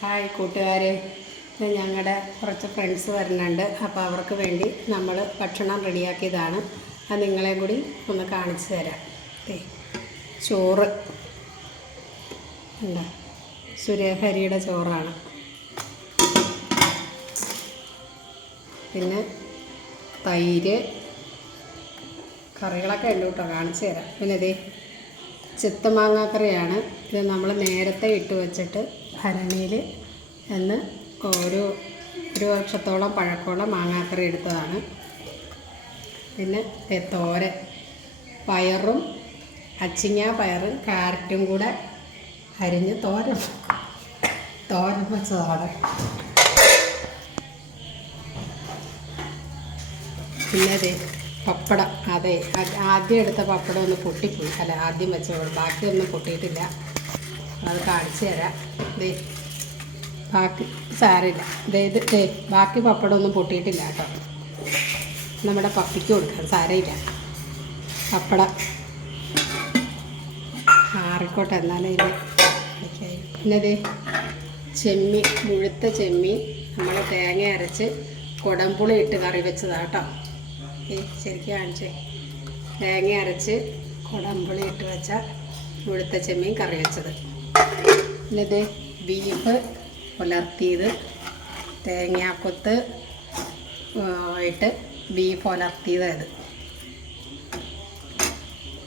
Hi കൂട്ടുകാരെ. ഞങ്ങളുടെ കുറച്ച് ഫ്രണ്ട്സ് വരുന്നുണ്ട്. അപ്പോൾ അവർക്ക് വേണ്ടി നമ്മൾ ഭക്ഷണം റെഡിയാക്കിയതാണ്. അത് നിങ്ങളെ കൂടി ഒന്ന് കാണിച്ചു തരാം. ചോറ്. എന്താ സൂര്യഹരിയുടെ ചോറാണ്. പിന്നെ തൈര് കറികളൊക്കെ ഉണ്ട് കേട്ടോ. കാണിച്ചു തരാം. പിന്നെ ഇതേ ചിത്തമാങ്ങാക്കറിയാണ് ഇത് നമ്മൾ നേരത്തെ ഇട്ട് വെച്ചിട്ട് ഭരണിയിൽ എന്ന് ഒരു ഒരു വർഷത്തോളം പഴക്കമുള്ള മാങ്ങാക്കറി എടുത്തതാണ്. പിന്നെ തോരൻ പയറും അച്ചിങ്ങ പയറും കാരറ്റും കൂടെ അരിഞ്ഞ് തോരൻ തോരൻ വെച്ചതാണ്. പിന്നെ അതെ പപ്പടം അതെ ആദ്യം എടുത്ത പപ്പടം ഒന്ന് പൊട്ടിപ്പോയി. അല്ല ആദ്യം വെച്ചോളൂ ബാക്കിയൊന്നും പൊട്ടിയിട്ടില്ല. അത് കാണിച്ചു തരാം. ദേ ബാക്കി സാരമില്ല അതായത് ദേ ബാക്കി പപ്പടം ഒന്നും പൊട്ടിയിട്ടില്ല കേട്ടോ. നമ്മുടെ പപ്പിക്ക് കൊടുക്കാം സാരമില്ല പപ്പടം. ആറിക്കോട്ടെ എന്നാലും. പിന്നെ ദേ ചെമ്മീൻ മുഴുത്ത ചെമ്മി. നമ്മൾ തേങ്ങ അരച്ച് കുടംപുളി ഇട്ട് കറി വെച്ചതാട്ടോ ഏ ശരിക്കും കാണിച്ചേ. തേങ്ങ അരച്ച് കുടംപുളി ഇട്ട് വെച്ച മുഴുത്ത ചെമ്മീൻ കറി വെച്ചത്. ഇത് ബീഫ് ഉലർത്തിയത് തേങ്ങാക്കൊത്ത് ആയിട്ട് ബീഫ് ഉലർത്തിയതായത്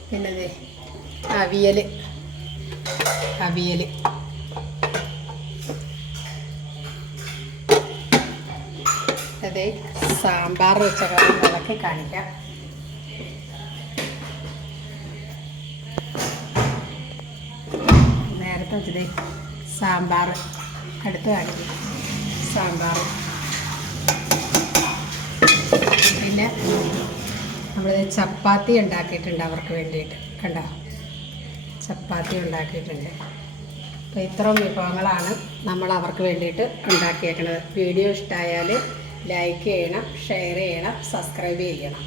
പിന്നെ അവിയൽ അവിയൽ അതെ സാമ്പാർ വെച്ച കാണിക്കാം. വെച്ചതേ സാമ്പാർ. അടുത്ത് കാണിക്കും സാമ്പാർ. പിന്നെ നമ്മൾ ചപ്പാത്തി ഉണ്ടാക്കിയിട്ടുണ്ട് അവർക്ക് വേണ്ടിയിട്ട്. കണ്ടോ? ചപ്പാത്തി ഉണ്ടാക്കിയിട്ടുണ്ട്. അപ്പോൾ ഇത്രയും വിഭവങ്ങളാണ് നമ്മൾ അവർക്ക് വേണ്ടിയിട്ട് ഉണ്ടാക്കിയേക്കുന്നത് വീഡിയോ ഇഷ്ടമായാൽ ലൈക്ക് ചെയ്യണം ഷെയർ ചെയ്യണം സബ്സ്ക്രൈബ് ചെയ്യണം.